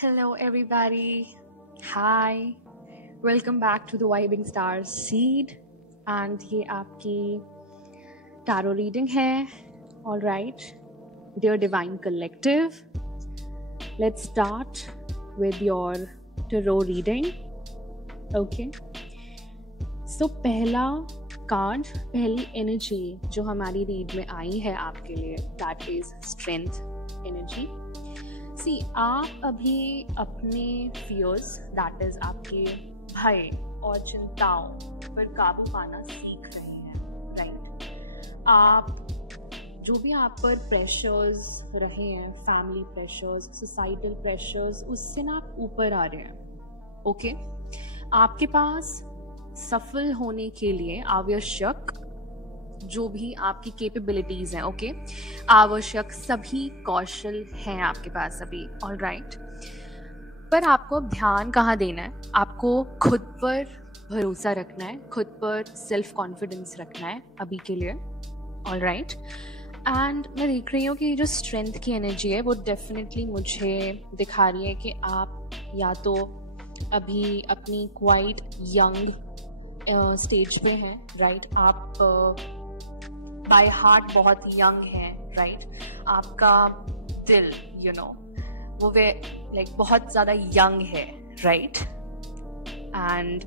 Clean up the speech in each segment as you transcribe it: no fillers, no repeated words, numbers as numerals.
Hello, everybody. Hi. Welcome back to the Vibing Stars Seed. And ये आपकी tarot reading है. All right. Dear Divine Collective, let's start with your tarot reading. Okay. So पहला card, पहली energy जो हमारी read में आई है आपके लिए, that is strength energy. सी आप अभी अपने फियर्स, दैट इज आपके भय और चिंताओं पर काबू पाना सीख रहे हैं, राइट? आप जो भी आप पर प्रेशर्स रहे हैं, फैमिली प्रेशर्स, सोसाइटल प्रेशर्स, उससे ना आप ऊपर आ रहे हैं. ओके आपके पास सफल होने के लिए आवश्यक जो भी आपकी कैपेबिलिटीज हैं, ओके, आवश्यक सभी कौशल हैं आपके पास अभी. ऑलराइट, पर आपको अब ध्यान कहाँ देना है? आपको खुद पर भरोसा रखना है, खुद पर सेल्फ कॉन्फिडेंस रखना है अभी के लिए. ऑलराइट, एंड मैं देख रही हूँ कि जो स्ट्रेंथ की एनर्जी है वो डेफिनेटली मुझे दिखा रही है कि आप या तो अभी अपनी क्वाइट यंग स्टेज पे हैं, राइट? आप बाय हार्ट बहुत यंग हैं, राइट? आपका दिल वो वे लाइक बहुत ज्यादा यंग है, right? And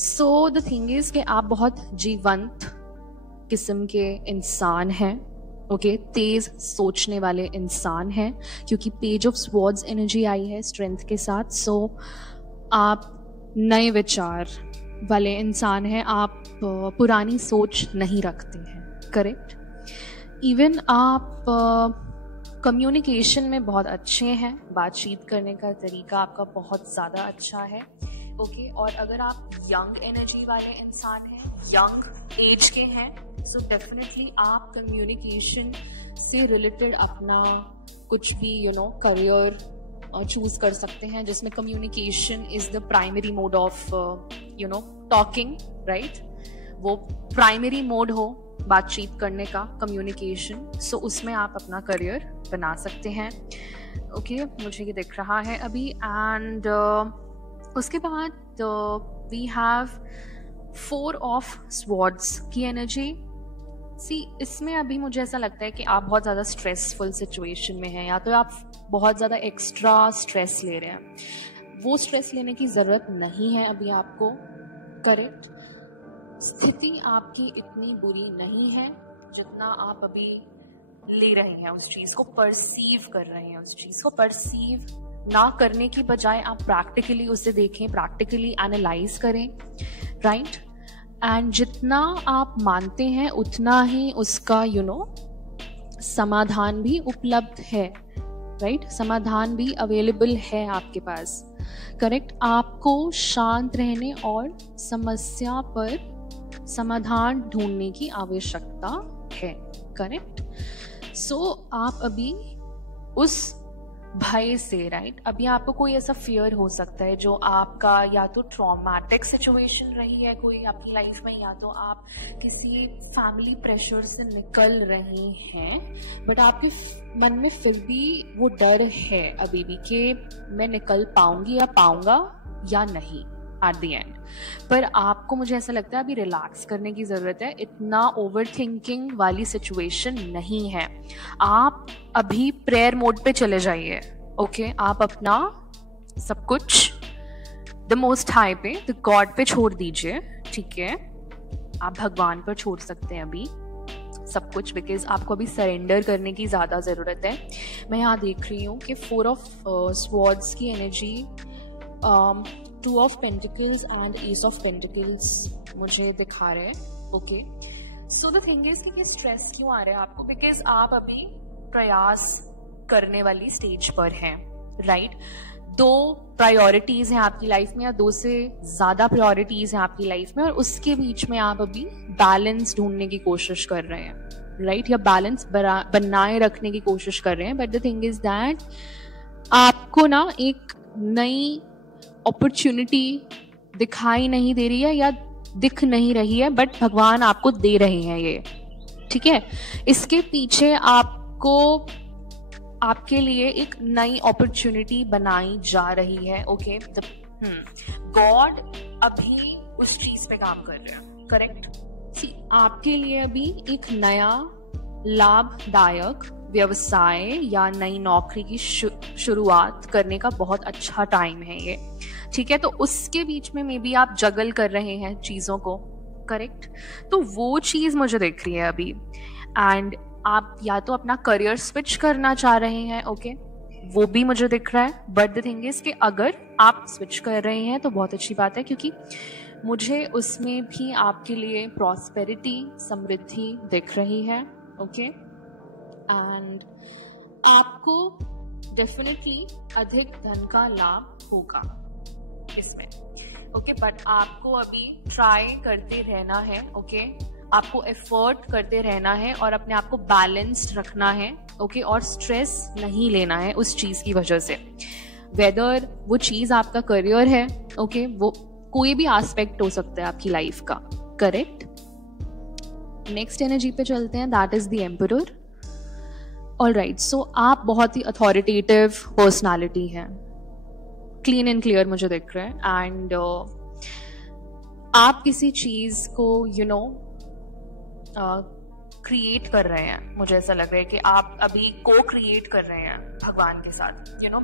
so the thing is कि आप बहुत जीवंत किस्म के इंसान हैं, ओके, तेज सोचने वाले इंसान हैं, क्योंकि पेज ऑफ स्वॉर्ड्स एनर्जी आई है स्ट्रेंथ के साथ. सो आप नए विचार वाले इंसान हैं, आप पुरानी सोच नहीं रखते हैं, करेक्ट? इवन आप कम्युनिकेशन में बहुत अच्छे हैं, बातचीत करने का तरीका आपका बहुत ज़्यादा अच्छा है, ओके? और अगर आप यंग एनर्जी वाले इंसान हैं, यंग एज के हैं, सो डेफिनेटली आप कम्युनिकेशन से रिलेटेड अपना कुछ भी करियर चूज कर सकते हैं, जिसमें communication is the primary mode of talking, right? वो प्राइमरी मोड हो बातचीत करने का, कम्युनिकेशन. सो उसमें आप अपना करियर बना सकते हैं, ओके? मुझे ये दिख रहा है अभी. एंड उसके बाद वी हैव 4 ऑफ स्वॉर्ड्स की एनर्जी. सी इसमें अभी मुझे ऐसा लगता है कि आप बहुत ज़्यादा स्ट्रेसफुल सिचुएशन में हैं, या तो आप बहुत ज़्यादा एक्स्ट्रा स्ट्रेस ले रहे हैं. वो स्ट्रेस लेने की ज़रूरत नहीं है अभी आपको, करेक्ट? स्थिति आपकी इतनी बुरी नहीं है जितना आप अभी ले रहे हैं. उस चीज़ को परसीव कर रहे हैं, उस चीज़ को परसीव ना करने की बजाय आप प्रैक्टिकली उसे देखें, प्रैक्टिकली एनालाइज करें, राइट? एंड जितना आप मानते हैं उतना ही उसका समाधान भी उपलब्ध है, राइट? समाधान भी अवेलेबल है आपके पास, करेक्ट? आपको शांत रहने और समस्या पर समाधान ढूंढने की आवश्यकता है, करेक्ट? सो आप अभी उस भय से, राइट? अभी आपको कोई ऐसा फियर हो सकता है जो आपका या तो ट्रॉमेटिक सिचुएशन रही है कोई आपकी लाइफ में, या तो आप किसी फैमिली प्रेशर से निकल रही हैं, बट आपके मन में फिर भी वो डर है अभी भी कि मैं निकल पाऊंगी या पाऊंगा या नहीं एट द एंड. पर आपको, मुझे ऐसा लगता है, अभी रिलैक्स करने की ज़रूरत है. इतना ओवर थिंकिंग वाली सिचुएशन नहीं है. आप अभी प्रेयर मोड पे चले जाइए, ओके? आप अपना सब कुछ द मोस्ट हाई पे, द गॉड पे छोड़ दीजिए, ठीक है? आप भगवान पर छोड़ सकते हैं अभी सब कुछ, बिकॉज आपको अभी सरेंडर करने की ज़्यादा ज़रूरत है. मैं यहाँ देख रही हूँ कि 4 ऑफ स्वॉर्ड्स की energy, 2 of pentacles and S of pentacles मुझे दिखा रहे हैं, okay? So the thing is कि स्ट्रेस क्यों आ रहा है आपको? बिकॉज आप अभी प्रयास करने वाली स्टेज पर हैं, राइट? 2 प्रायोरिटीज हैं आपकी लाइफ में, या 2 से ज्यादा प्रायोरिटीज हैं आपकी लाइफ में, और उसके बीच में आप अभी बैलेंस ढूंढने की कोशिश कर रहे हैं, राइट? या बैलेंस बनाए रखने की कोशिश कर रहे हैं. But the thing is that आपको ना एक नई अपॉर्चुनिटी दिखाई नहीं दे रही है या दिख नहीं रही है, बट भगवान आपको दे रहे हैं ये, ठीक है? इसके पीछे आपको आपके लिए एक नई अपॉर्चुनिटी बनाई जा रही है. ओके, गॉड अभी उस चीज पे काम कर रहे हैं. करेक्ट. सी, आपके लिए अभी एक नया लाभदायक व्यवसाय या नई नौकरी की शुरुआत करने का बहुत अच्छा टाइम है ये. ठीक है, तो उसके बीच में मे बी आप जगल कर रहे हैं चीजों को. करेक्ट. तो वो चीज मुझे दिख रही है अभी. एंड आप या तो अपना करियर स्विच करना चाह रहे हैं. ओके, वो भी मुझे दिख रहा है. बट द थिंग इज कि अगर आप स्विच कर रहे हैं तो बहुत अच्छी बात है, क्योंकि मुझे उसमें भी आपके लिए प्रॉस्पेरिटी, समृद्धि दिख रही है. ओके, एंड आपको डेफिनेटली अधिक धन का लाभ होगा इसमें. ओके, बट आपको अभी ट्राई करते रहना है. ओके, आपको एफर्ट करते रहना है और अपने आप को बैलेंस्ड रखना है. ओके, और स्ट्रेस नहीं लेना है उस चीज की वजह से. वेदर वो चीज आपका करियर है, ओके, वो कोई भी एस्पेक्ट हो सकता है आपकी लाइफ का. करेक्ट. नेक्स्ट एनर्जी पे चलते हैं, that is the emperor. Alright, so आप बहुत ही अथॉरिटेटिव पर्सनालिटी हैं. क्लीन एंड क्लियर मुझे दिख रहा है. एंड आप किसी चीज को क्रिएट कर रहे हैं. मुझे ऐसा लग रहा है कि आप अभी को क्रिएट कर रहे हैं भगवान के साथ.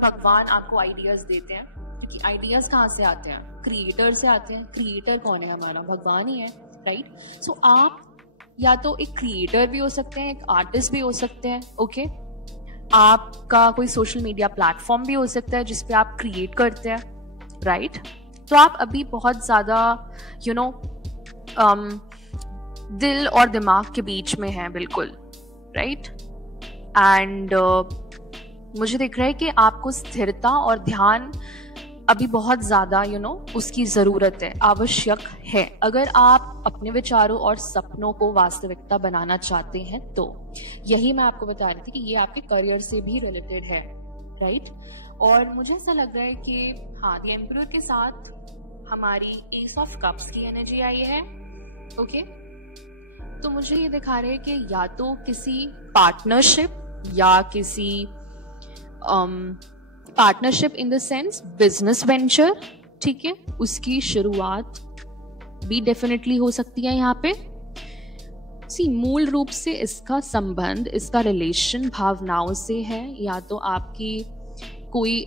भगवान आपको आइडियाज देते हैं, क्योंकि आइडियाज कहाँ से आते हैं? क्रिएटर से आते हैं. क्रिएटर कौन है? हमारा भगवान ही है. राइट. सो आप या तो एक क्रिएटर भी हो सकते हैं, एक आर्टिस्ट भी हो सकते हैं. ओके, आपका कोई सोशल मीडिया प्लेटफॉर्म भी हो सकता है जिसपे आप क्रिएट करते हैं. राइट. तो आप अभी बहुत ज्यादा दिल और दिमाग के बीच में हैं. बिल्कुल. राइट. एंड मुझे दिख रहा है कि आपको स्थिरता और ध्यान अभी बहुत ज्यादा उसकी जरूरत है, आवश्यक है, अगर आप अपने विचारों और सपनों को वास्तविकता बनाना चाहते हैं. तो यही मैं आपको बता रही थी कि ये आपके करियर से भी रिलेटेड है. राइट. और मुझे ऐसा लग रहा है कि हाँ, द एम्परर के साथ हमारी एस ऑफ कप्स की एनर्जी आई है. ओके, तो मुझे ये दिखा रहे हैं कि या तो किसी पार्टनरशिप या किसी partnership in the sense business venture, ठीक है, उसकी शुरुआत भी डेफिनेटली हो सकती है यहाँ पे. मूल रूप से इसका संबंध, इसका रिलेशन भावनाओं से है. या तो आपकी कोई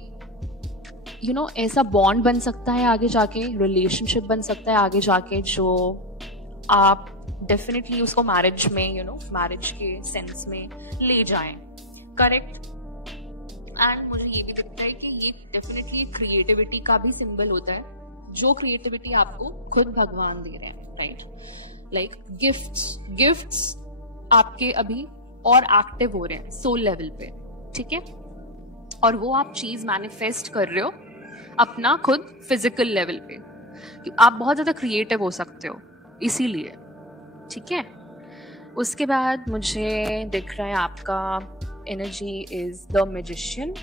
ऐसा बॉन्ड बन सकता है आगे जाके, रिलेशनशिप बन सकता है आगे जाके, जो आप डेफिनेटली उसको मैरिज में मैरिज के सेंस में ले जाएं. करेक्ट. एंड मुझे ये भी दिखता है कि ये डेफिनेटली क्रिएटिविटी का भी सिंबल होता है, जो क्रिएटिविटी आपको खुद भगवान दे रहे हैं. राइट. लाइक गिफ्ट्स आपके अभी और एक्टिव हो रहे हैं सोल लेवल पे. ठीक है. और वो आप चीज मैनिफेस्ट कर रहे हो अपना खुद फिजिकल लेवल पे. आप बहुत ज्यादा क्रिएटिव हो सकते हो इसीलिए. ठीक है. उसके बाद मुझे दिख रहा है आपका एनर्जी इज द मैजिशियन.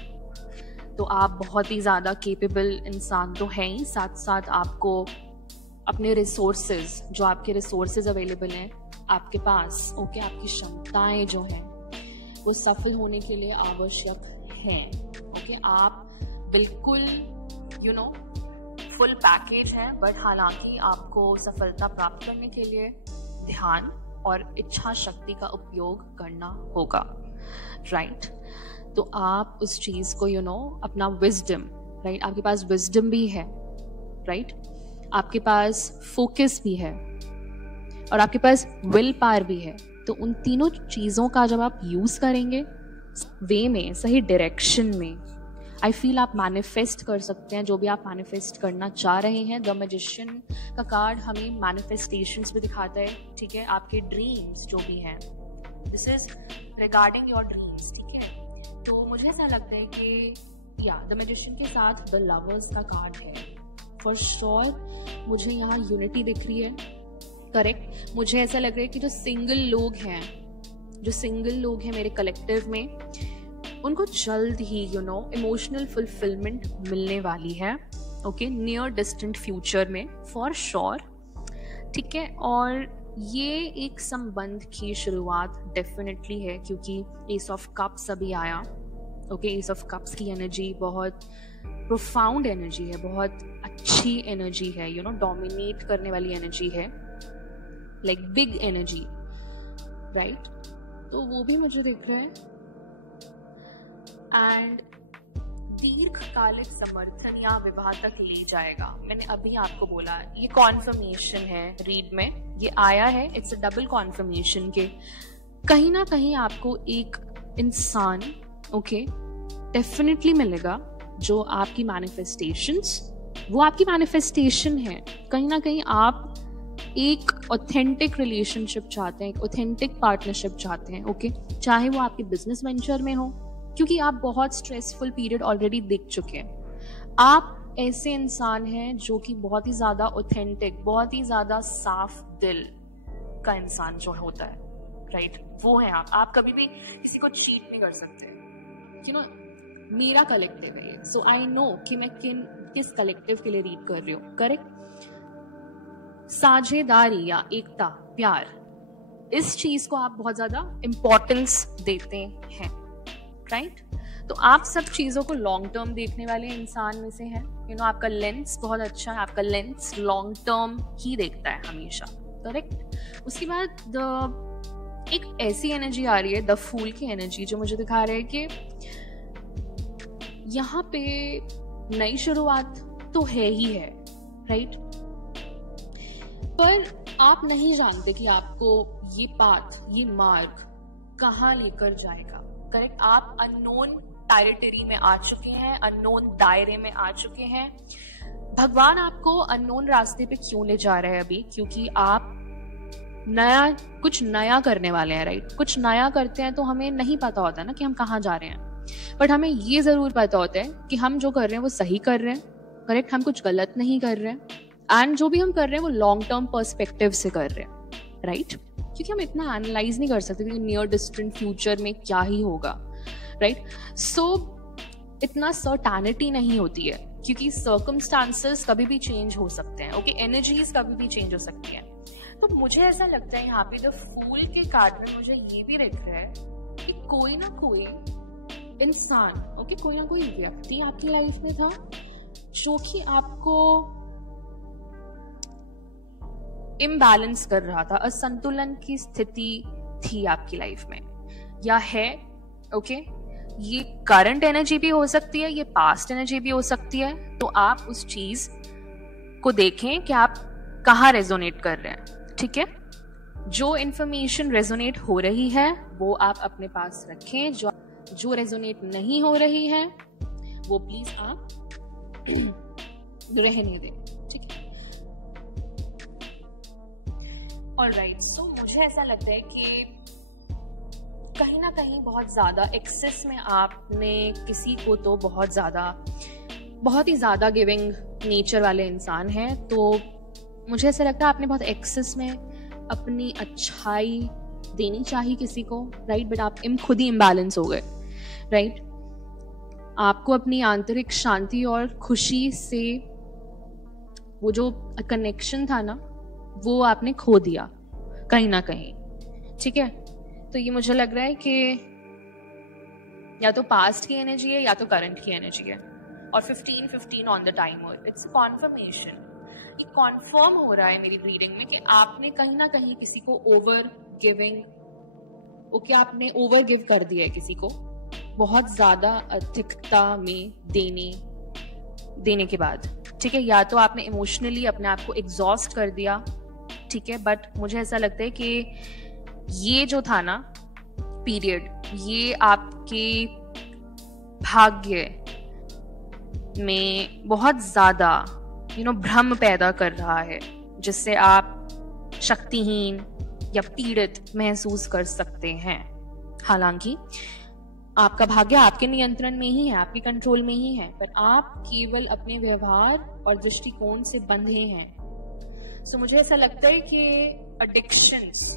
तो आप बहुत ही ज़्यादा केपेबल इंसान तो हैं ही, साथ साथ आपको अपने रिसोर्सेज, जो आपके रिसोर्सेज अवेलेबल हैं आपके पास, ओके, आपकी क्षमताएं जो हैं वो सफल होने के लिए आवश्यक हैं. ओके, आप बिल्कुल फुल पैकेज है. बट हालांकि आपको सफलता प्राप्त करने के लिए ध्यान और इच्छा शक्ति का उपयोग करना होगा. राइट. तो आप उस चीज को अपना विजडम, राइट, आपके पास विजडम भी है. राइट. आपके पास फोकस भी है और आपके पास विल पावर भी है. तो उन तीनों चीजों का जब आप यूज करेंगे वे में, सही डायरेक्शन में, आई फील आप मैनिफेस्ट कर सकते हैं जो भी आप मैनिफेस्ट करना चाह रहे हैं. द मैजिशियन का कार्ड हमें मैनिफेस्टेशंस भी दिखाता है. ठीक है. आपके ड्रीम्स जो भी हैं, this is regarding your dreams. ठीक है. तो मुझे ऐसा लगता है कि द मैजिशियन के साथ द लवर्स का कार्ड है. फॉर श्योर मुझे यहाँ यूनिटी दिख रही है. करेक्ट. मुझे ऐसा लग रहा है कि जो सिंगल लोग हैं मेरे कलेक्टिव में, उनको जल्द ही इमोशनल फुलफिलमेंट मिलने वाली है. ओके, नियर डिस्टेंट फ्यूचर में फॉर श्योर. ठीक है. और ये एक संबंध की शुरुआत डेफिनेटली है, क्योंकि एस ऑफ कप्स अभी आया. ओके, एस ऑफ कप्स की एनर्जी बहुत प्रोफाउंड एनर्जी है, बहुत अच्छी एनर्जी है, यू नो, डोमिनेट करने वाली एनर्जी है, लाइक बिग एनर्जी, राइट? तो वो भी मुझे दिख रहा है। एंड दीर्घकालिक समर्थन या विवाह तक ले जाएगा। मैंने अभी आपको बोला ये कॉन्फर्मेशन है रीड में, ये आया है, इट्स अ डबल कॉन्फर्मेशन के कहीं ना कहीं आपको एक इंसान ओके डेफिनेटली मिलेगा जो आपकी मैनिफेस्टेशंस, वो आपकी मैनिफेस्टेशन है। कहीं ना कहीं आप एक ऑथेंटिक रिलेशनशिप चाहते हैं, एक ऑथेंटिक पार्टनरशिप चाहते हैं, ओके, चाहे वो आपके बिजनेस वेंचर में हो, क्योंकि आप बहुत स्ट्रेसफुल पीरियड ऑलरेडी देख चुके हैं। आप ऐसे इंसान हैं जो कि बहुत ही ज्यादा ऑथेंटिक, बहुत ही ज्यादा साफ दिल का इंसान जो होता है, राइट? वो है आप कभी भी किसी को चीट नहीं कर सकते, यू नो। मेरा कलेक्टिव है ये, सो आई नो कि मैं किस कलेक्टिव के लिए रीड कर रही हूँ, करेक्ट? साझेदारी या एकता, प्यार, इस चीज को आप बहुत ज्यादा इंपॉर्टेंस देते हैं, राइट? तो आप सब चीजों को लॉन्ग टर्म देखने वाले इंसान में से हैं, यू नो। आपका लेंस बहुत अच्छा है, आपका लेंस लॉन्ग टर्म ही देखता है हमेशा, करेक्ट? उसके बाद एक ऐसी एनर्जी आ रही है, द फूल की एनर्जी, जो मुझे दिखा रहा है कि यहाँ पे नई शुरुआत तो है ही है, राइट? पर आप नहीं जानते कि आपको ये पाथ, ये मार्ग कहाँ लेकर जाएगा, करेक्ट? आप अननोन टेरिटरी में आ चुके हैं, अननोन दायरे में आ चुके हैं। भगवान आपको अननोन रास्ते पे क्यों ले जा रहे हैं अभी? क्योंकि आप कुछ नया करने वाले हैं, राइट? कुछ नया करते हैं तो हमें नहीं पता होता ना कि हम कहाँ जा रहे हैं, बट हमें ये जरूर पता होता है कि हम जो कर रहे हैं वो सही कर रहे हैं, करेक्ट? हम कुछ गलत नहीं कर रहे हैं, एंड जो भी हम कर रहे हैं वो लॉन्ग टर्म पर्सपेक्टिव से कर रहे हैं, राइट? क्योंकि हम इतना एनालाइज नहीं कर सकते कि नियर डिस्टेंट फ्यूचर में क्या ही होगा, राइट? सो इतना सर्टेनिटी नहीं होती है, क्योंकि सर्कमस्टांसेस कभी भी चेंज हो सकते हैं, ओके? एनर्जीज कभी भी चेंज हो सकती हैं। तो मुझे ऐसा लगता है यहाँ पे द फूल के कार्ड में मुझे ये भी दिख रहा है कि कोई ना कोई इंसान, ओके, कोई ना कोई व्यक्ति आपकी लाइफ में था जो कि आपको इम्बैलेंस कर रहा था, असंतुलन की स्थिति थी आपकी लाइफ में, या है, ओके? ये करंट एनर्जी भी हो सकती है, ये पास्ट एनर्जी भी हो सकती है। तो आप उस चीज को देखें कि आप कहाँ रेजोनेट कर रहे हैं, ठीक है? जो इंफॉर्मेशन रेजोनेट हो रही है वो आप अपने पास रखें, जो रेजोनेट नहीं हो रही है वो प्लीज आप रहने दें, ठीक है? ऑलराइट, सो मुझे ऐसा लगता है कि कहीं ना कहीं बहुत ज्यादा एक्सेस में आपने किसी को तो बहुत ही ज्यादा गिविंग नेचर वाले इंसान हैं, तो मुझे ऐसा लगता है आपने बहुत एक्सेस में अपनी अच्छाई देनी चाहिए किसी को, राइट? बट आप खुद ही इम्बैलेंस हो गए, राइट? आपको अपनी आंतरिक शांति और खुशी से वो जो कनेक्शन था ना, वो आपने खो दिया कहीं ना कहीं, ठीक है? तो ये मुझे लग रहा है कि या तो पास्ट की एनर्जी है या तो करंट की एनर्जी है, और 15-15 on the timer, it's conformation. ये कॉन्फर्म हो रहा है मेरी रीडिंग में कि आपने कहीं ना कहीं किसी को ओवर गिविंग, ओके, आपने ओवर गिव कर दिया है किसी को, बहुत ज्यादा अधिकता में देने के बाद, ठीक है? या तो आपने इमोशनली अपने आप को एग्जॉस्ट कर दिया, ठीक है? बट मुझे ऐसा लगता है कि ये जो था ना पीरियड, ये आपके भाग्य में बहुत ज्यादा भ्रम पैदा कर रहा है, जिससे आप शक्तिहीन या पीड़ित महसूस कर सकते हैं। हालांकि आपका भाग्य आपके नियंत्रण में ही है, आपके कंट्रोल में ही है, पर आप केवल अपने व्यवहार और दृष्टिकोण से बंधे हैं। सो मुझे ऐसा लगता है कि एडिक्शंस,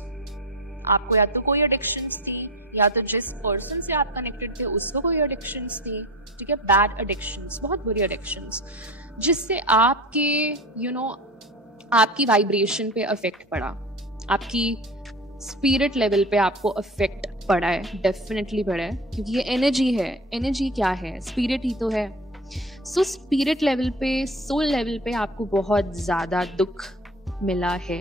आपको या तो कोई एडिक्शंस थी, या तो जिस पर्सन से आप कनेक्टेड थे उसको कोई एडिक्शंस थी, ठीक है? बैड एडिक्शंस, बहुत बुरी एडिक्शंस, जिससे आपके आपकी वाइब्रेशन पे अफेक्ट पड़ा, आपकी स्पिरिट लेवल पे आपको अफेक्ट पड़ा है, डेफिनेटली पड़ा है, क्योंकि ये एनर्जी है। एनर्जी क्या है? स्पिरिट ही तो है। सो स्पिरिट लेवल पे, सोल लेवल पे आपको बहुत ज़्यादा दुख मिला है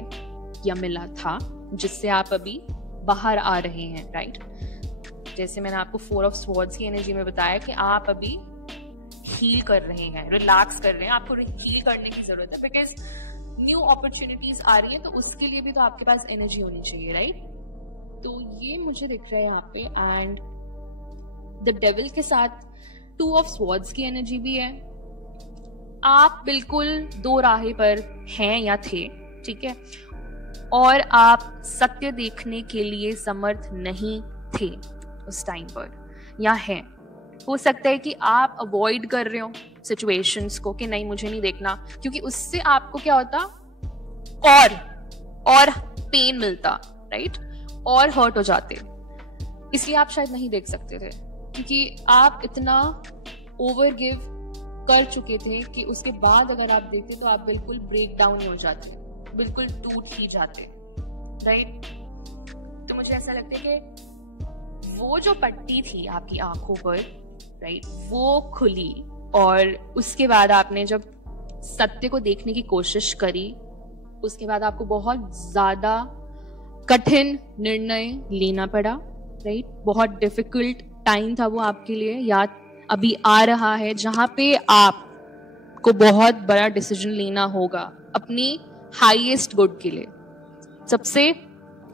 या मिला था, जिससे आप अभी बाहर आ रहे हैं, राइट? जैसे मैंने आपको 4 ऑफ स्वॉर्ड्स की एनर्जी में बताया कि आप अभी हील कर रहे हैं, रिलैक्स कर रहे हैं, आपको हील करने की जरूरत है, बिकॉज न्यू अपॉर्चुनिटीज आ रही है, तो उसके लिए भी तो आपके पास एनर्जी होनी चाहिए, राइट? तो ये मुझे दिख रहा है यहाँ पे। एंड द डेविल के साथ 2 ऑफ स्वॉर्ड्स की एनर्जी भी है। आप बिल्कुल दो राहे पर हैं या थे, ठीक है, और आप सत्य देखने के लिए समर्थ नहीं थे उस टाइम पर, या हैं। हो सकता है कि आप अवॉइड कर रहे हो सिचुएशंस को कि नहीं मुझे नहीं देखना, क्योंकि उससे आपको क्या होता और पेन मिलता, राइट, और हर्ट हो जाते, इसलिए आप शायद नहीं देख सकते थे, क्योंकि आप इतना ओवर गिव कर चुके थे कि उसके बाद अगर आप देखते तो आप बिल्कुल ब्रेक डाउन ही हो जाते, बिल्कुल टूट ही जाते, राइट? तो मुझे ऐसा लगता है कि वो जो पट्टी थी आपकी आंखों पर, राइट, वो खुली, और उसके बाद आपने जब सत्य को देखने की कोशिश करी, उसके बाद आपको बहुत ज्यादा कठिन निर्णय लेना पड़ा, राइट? बहुत डिफिकल्ट टाइम था वो आपके लिए, या अभी आ रहा है जहां पे आपको बहुत बड़ा डिसीजन लेना होगा अपनी हाईएस्ट गुड के लिए, सबसे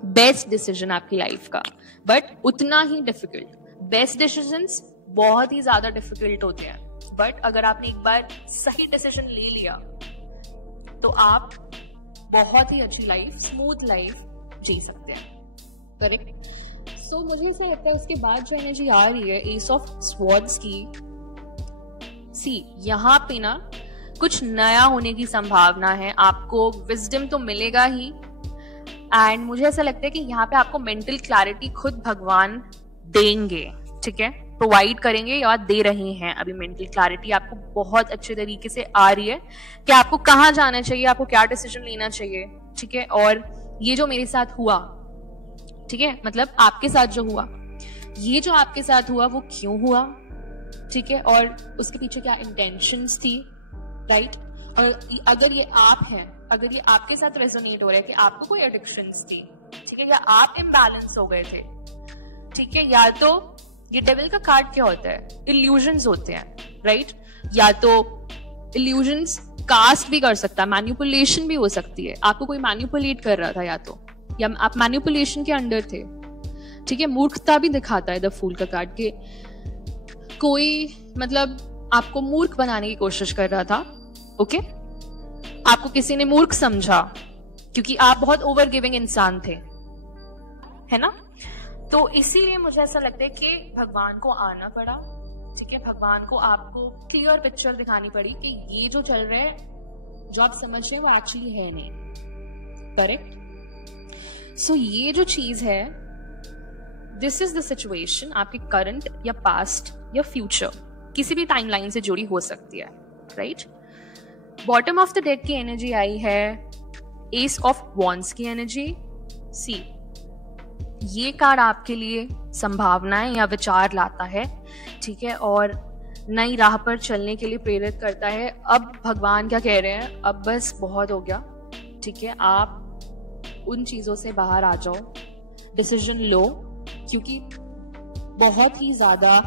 बेस्ट डिसीजन आपकी लाइफ का, बट उतना ही डिफिकल्ट। बेस्ट डिसीजंस बहुत ही ज्यादा डिफिकल्ट होते हैं, बट अगर आपने एक बार सही डिसीजन ले लिया तो आप बहुत ही अच्छी लाइफ, स्मूथ लाइफ जी सकते हैं, करेक्ट? सो मुझे ऐसा लगता है उसके बाद जो एनर्जी आ रही है एस ऑफ स्वॉर्ड्स की, सी यहाँ पे ना कुछ नया होने की संभावना है, आपको विजडम तो मिलेगा ही, एंड मुझे ऐसा लगता है कि यहाँ पे आपको मेंटल क्लैरिटी खुद भगवान देंगे, ठीक है, प्रोवाइड करेंगे या दे रहे हैं। अभी मेंटल क्लैरिटी आपको बहुत अच्छे तरीके से आ रही है कि आपको कहाँ जाना चाहिए, आपको क्या डिसीजन लेना चाहिए, ठीक है। और ये जो मेरे साथ हुआ, ठीक है, मतलब आपके साथ जो हुआ, ये जो आपके साथ हुआ वो क्यों हुआ, ठीक है, और उसके पीछे क्या इंटेंशंस थी, राइट? और अगर ये आप हैं, अगर ये आपके साथ रेजोनेट हो रहा है कि आपको कोई एडिक्शंस थी, ठीक है, या आप इम्बैलेंस हो गए थे, ठीक है, या तो ये डेविल का कार्ड क्या होता है, इल्यूजन्स होते हैं, राइट? या तो इल्यूजन्स कास्ट भी कर सकता है, मैनिपुलेशन भी हो सकती है, आपको कोई मैनिपुलेट कर रहा था, या आप मैनिपुलेशन के अंडर थे, ठीक है। मूर्खता भी दिखाता है द फूल का कार्ड के कोई मतलब आपको मूर्ख बनाने की कोशिश कर रहा था, ओके, आपको किसी ने मूर्ख समझा क्योंकि आप बहुत ओवर गिविंग इंसान थे, है ना? तो इसीलिए मुझे ऐसा लगता है कि भगवान को आना पड़ा, ठीक है, भगवान को आपको क्लियर पिक्चर दिखानी पड़ी कि ये जो चल रहा है, जो आप समझ रहे हैं वो एक्चुअली है नहीं, करेक्ट? सो ये जो चीज है, दिस इज द सिचुएशन, आपके करंट या पास्ट या फ्यूचर किसी भी टाइमलाइन से जुड़ी हो सकती है, right? Bottom of the deck की एनर्जी आई है एस ऑफ वॉन्ड्स की एनर्जी। सी, ये कार्ड आपके लिए संभावनाएं या विचार लाता है, ठीक है, और नई राह पर चलने के लिए प्रेरित करता है। अब भगवान क्या कह रहे हैं, अब बस बहुत हो गया, ठीक है, आप उन चीजों से बाहर आ जाओ, डिसीजन लो, क्योंकि बहुत ही ज्यादा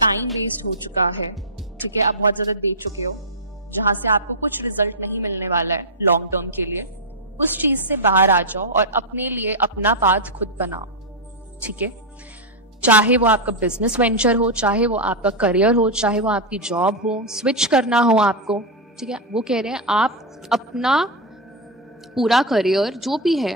टाइम वेस्ट हो चुका है, ठीक है, आप बहुत ज्यादा दे चुके हो, जहां से आपको कुछ रिजल्ट नहीं मिलने वाला है लॉन्ग टर्म के लिए। उस चीज से बाहर आ जाओ और अपने लिए अपना पाथ खुद बनाओ, ठीक है, चाहे वो आपका बिजनेस वेंचर हो, चाहे वो आपका करियर हो, चाहे वो आपकी जॉब हो, स्विच करना हो आपको, ठीक है। वो कह रहे हैं आप अपना पूरा करियर जो भी है,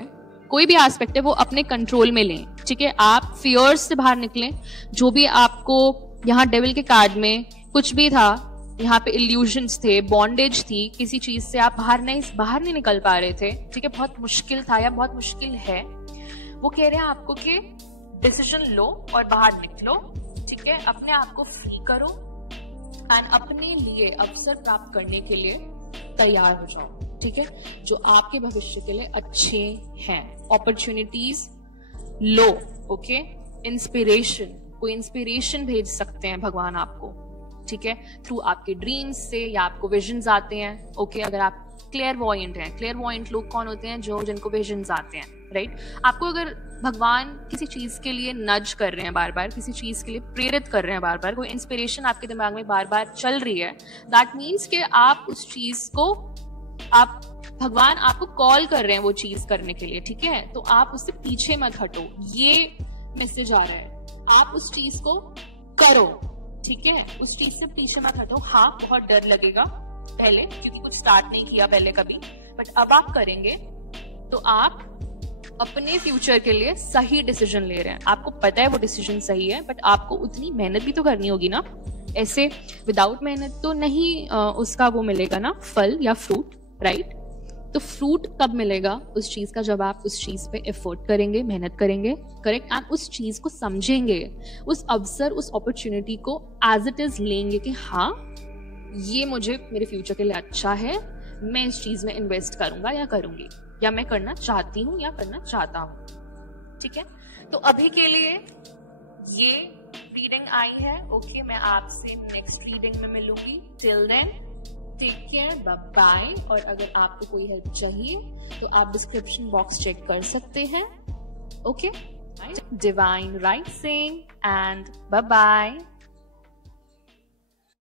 कोई भी एस्पेक्ट है, वो अपने कंट्रोल में लें, ठीक है, आप फियर्स से बाहर निकलें। जो भी आपको यहाँ डेविल के कार्ड में कुछ भी था, यहाँ पे इल्यूजन्स थे, बॉन्डेज थी, किसी चीज से आप बाहर नहीं निकल पा रहे थे, ठीक है, बहुत मुश्किल था या बहुत मुश्किल है, वो कह रहे हैं आपको कि डिसीजन लो और बाहर निकलो, ठीक है, अपने आप को फ्री करो एंड अपने लिए अवसर प्राप्त करने के लिए तैयार हो जाओ, ठीक है, जो आपके भविष्य के लिए अच्छे हैं। अपॉर्चुनिटीज लो, ओके, इंस्पिरेशन, कोई इंस्पिरेशन भेज सकते हैं भगवान आपको, ठीक है, थ्रू आपके ड्रीम्स से, या आपको विजन्स आते हैं। ओके, अगर आप क्लेयरवॉयंट हैं, क्लेयरवॉयंट लोग कौन होते हैं? जो जिनको विजन्स आते हैं, राइट। आपको अगर भगवान किसी चीज के लिए नज कर रहे हैं बार बार, किसी चीज के लिए प्रेरित कर रहे हैं बार बार, कोई इंस्पिरेशन आपके दिमाग में बार बार चल रही है, दैट मीन्स कि आप उस चीज को, आप, भगवान आपको कॉल कर रहे हैं वो चीज करने के लिए, ठीक है। तो आप उससे पीछे मत हटो, ये मैसेज आ रहा है, आप उस चीज को करो, ठीक है, उस चीज से पीछे मत हटो। हाँ, बहुत डर लगेगा पहले, क्योंकि कुछ स्टार्ट नहीं किया पहले कभी, बट अब आप करेंगे तो आप अपने फ्यूचर के लिए सही डिसीजन ले रहे हैं। आपको पता है वो डिसीजन सही है, बट आपको उतनी मेहनत भी तो करनी होगी ना। ऐसे विदाउट मेहनत तो नहीं उसका वो मिलेगा ना, फल या फ्रूट, राइट। तो फ्रूट कब मिलेगा उस चीज का? जब आप उस चीज पे एफर्ट करेंगे, मेहनत करेंगे, करेक्ट, एंड उस चीज को समझेंगे, उस अवसर, उस अपॉर्चुनिटी को एज इट इज लेंगे कि हाँ, ये मुझे मेरे फ्यूचर के लिए अच्छा है, मैं इस चीज में इन्वेस्ट करूंगा या करूंगी, या मैं करना चाहती हूँ या करना चाहता हूँ, ठीक है। तो अभी के लिए ये रीडिंग आई है। ओके, मैं आपसे नेक्स्ट रीडिंग में मिलूंगी। Till then take care, bye bye. और अगर आपको कोई हेल्प चाहिए तो आप डिस्क्रिप्शन बॉक्स चेक कर सकते हैं। Okay, divine rising and bye bye.